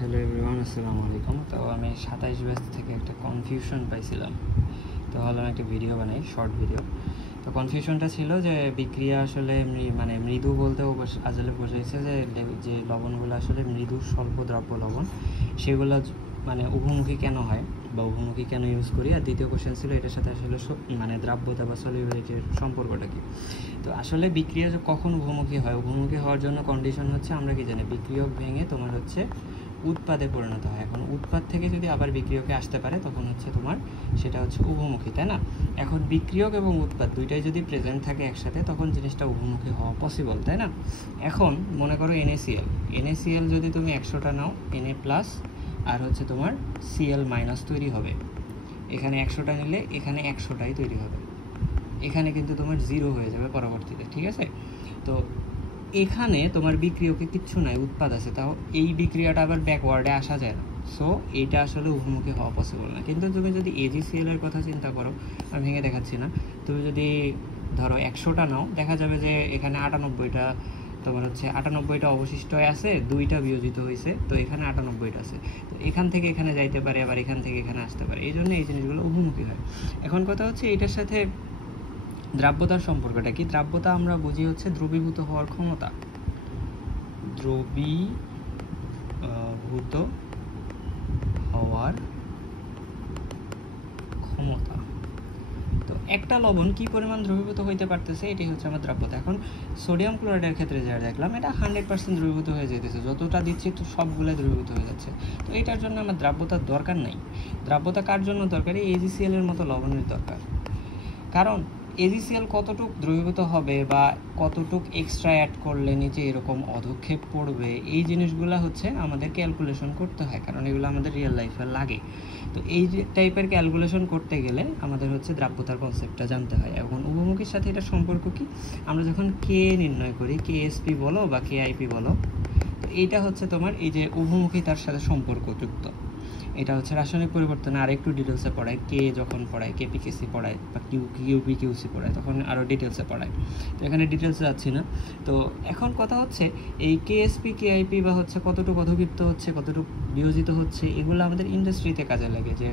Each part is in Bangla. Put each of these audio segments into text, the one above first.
হ্যালো এভরিওয়ান, আসসালামু আলাইকুম। তো আমি 27 ব্যাচ থেকে একটা কনফিউশন পাইছিলাম, তো ভাবলাম একটা ভিডিও বানাই, শর্ট ভিডিও। তো কনফিউশনটা ছিল যে বিক্রিয়া আসলে মানে মৃদু বলতে আসলে বোঝাইছে যে যে লবণগুলো আসলে মৃদু স্বল্প দ্রব্য লবণ, সেগুলো মানে উভমুখী কেন হয় বা উভমুখী কেন ইউজ করি। আর দ্বিতীয় কোশ্চেন ছিল এটার সাথে আসলে মানে দ্রাব্যতা বা সলিউবিলিটির সম্পর্কটা কি। তো আসলে বিক্রিয়া কখন উভমুখী হয়, উভমুখী হওয়ার জন্য কন্ডিশন হচ্ছে আমরা কি জানি বিক্রিয়ক ভেঙে তোমার হচ্ছে উৎপাদে পরিণত হয়। এখন উৎপাদ থেকে যদি আবার বিক্রিয়কে আসতে পারে তখন হচ্ছে তোমার সেটা হচ্ছে উভমুখী, তাই না? এখন বিক্রিয়ক এবং উৎপাদ দুইটাই যদি প্রেজেন্ট থাকে একসাথে তখন জিনিসটা উভমুখী হওয়া পসিবল, তাই না? এখন মনে করো NaCl যদি তুমি 100টা নাও, Na+ আর হচ্ছে তোমার Cl- তৈরি হবে। এখানে 100টা নিলে এখানে 100টাই তৈরি হবে, এখানে কিন্তু তোমার 0 হয়ে যাবে পরবর্তীতে, ঠিক আছে? তো এখানে তোমার বিক্রিয়কে কিচ্ছু নাই, উৎপাদ আছে, তাও এই বিক্রিয়াটা আবার ব্যাকওয়ার্ডে আসা যায় না। সো এটা আসলে উভমুখী হওয়া পসিবল না। কিন্তু তুমি যদি AgCl এর কথা চিন্তা করো, আমি ভেঙে দেখাচ্ছি না, তুমি যদি ধরো 100টা নাও, দেখা যাবে যে এখানে 98টা তোমার হচ্ছে 98টা অবশিষ্ট আছে, 2টা বিয়োজিত হয়েছে, তো এখানে 98টা আছে। তো এখান থেকে এখানে যাইতে পারে, আবার এখান থেকে এখানে আসতে পারে, এই জন্য এই জিনিসগুলো উভমুখী হয়। এখন কথা হচ্ছে এটার সাথে দ্রাব্যতার সম্পর্কটা কি। দ্রাব্যতা আমরা বুঝি হচ্ছে দ্রবীভূত হওয়ার ক্ষমতা, দ্রবীভূত হওয়ার ক্ষমতা। তো একটা লবণ কি পরিমাণ দ্রবীভূত হইতে পারতেছে, এটাই হচ্ছে আমার দ্রাব্যতা। এখন সোডিয়াম ক্লোরাইডের ক্ষেত্রে যা দেখলাম, এটা 100% দ্রবীভূত হয়ে যেতেছে, যতটা দিচ্ছি তো সবগুলো দ্রবীভূত হয়ে যাচ্ছে। তো এটার জন্য আমার দ্রাব্যতার দরকার নেই। দ্রাব্যতা কার জন্য দরকারি? AgCl এর মতো লবণের দরকার। কারণ AgCl কতটুক দ্রবীভূত হবে বা কতটুক এক্সট্রা অ্যাড করলে নিচে এরকম অধক্ষেপ পড়বে, এই জিনিসগুলো হচ্ছে আমাদের ক্যালকুলেশন করতে হয়, কারণ এগুলো আমাদের রিয়েল লাইফে লাগে। তো এই টাইপের ক্যালকুলেশন করতে গেলে আমাদের হচ্ছে দ্রাব্যতার কনসেপ্টটা জানতে হয়। এখন উভমুখীর সাথে এটা সম্পর্ক কি, আমরা যখন কে নির্ণয় করি, KSP বলো বা KIP বলো, তো এইটা হচ্ছে তোমার এই যে উভমুখিতার সাথে সম্পর্কযুক্ত। এটা হচ্ছে রাসায়নিক পরিবর্তনে আর একটু ডিটেলসে পড়ায়, কে যখন পড়ায়, KPKC পড়ায় বা QPQC পড়ায়, তখন আরও ডিটেলসে পড়ায়। তো এখানে ডিটেলসে যাচ্ছি না। তো এখন কথা হচ্ছে এই KSP KIP বা হচ্ছে কতটুকু অধক্ষিপ্ত হচ্ছে, কতটুকু বিয়োজিত হচ্ছে, এগুলো আমাদের ইন্ডাস্ট্রিতে কাজে লাগে। যে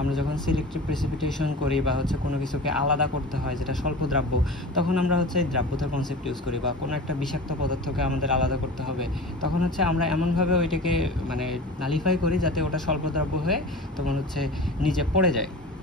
আমরা যখন সিলেক্টিভ প্রেসিপিটেশন করি বা হচ্ছে কোনো কিছুকে আলাদা করতে হয় যেটা স্বল্প দ্রাব্য, তখন আমরা হচ্ছে দ্রাব্যতার কনসেপ্ট ইউজ করি। বা কোনো একটা বিষাক্ত পদার্থকে আমাদের আলাদা করতে হবে, তখন হচ্ছে আমরা এমনভাবে ওইটাকে মানে নালিফাই করি যাতে ওটা স্বল্প দ্রব্য হয়ে তখন হচ্ছে নিচে পড়ে যায়।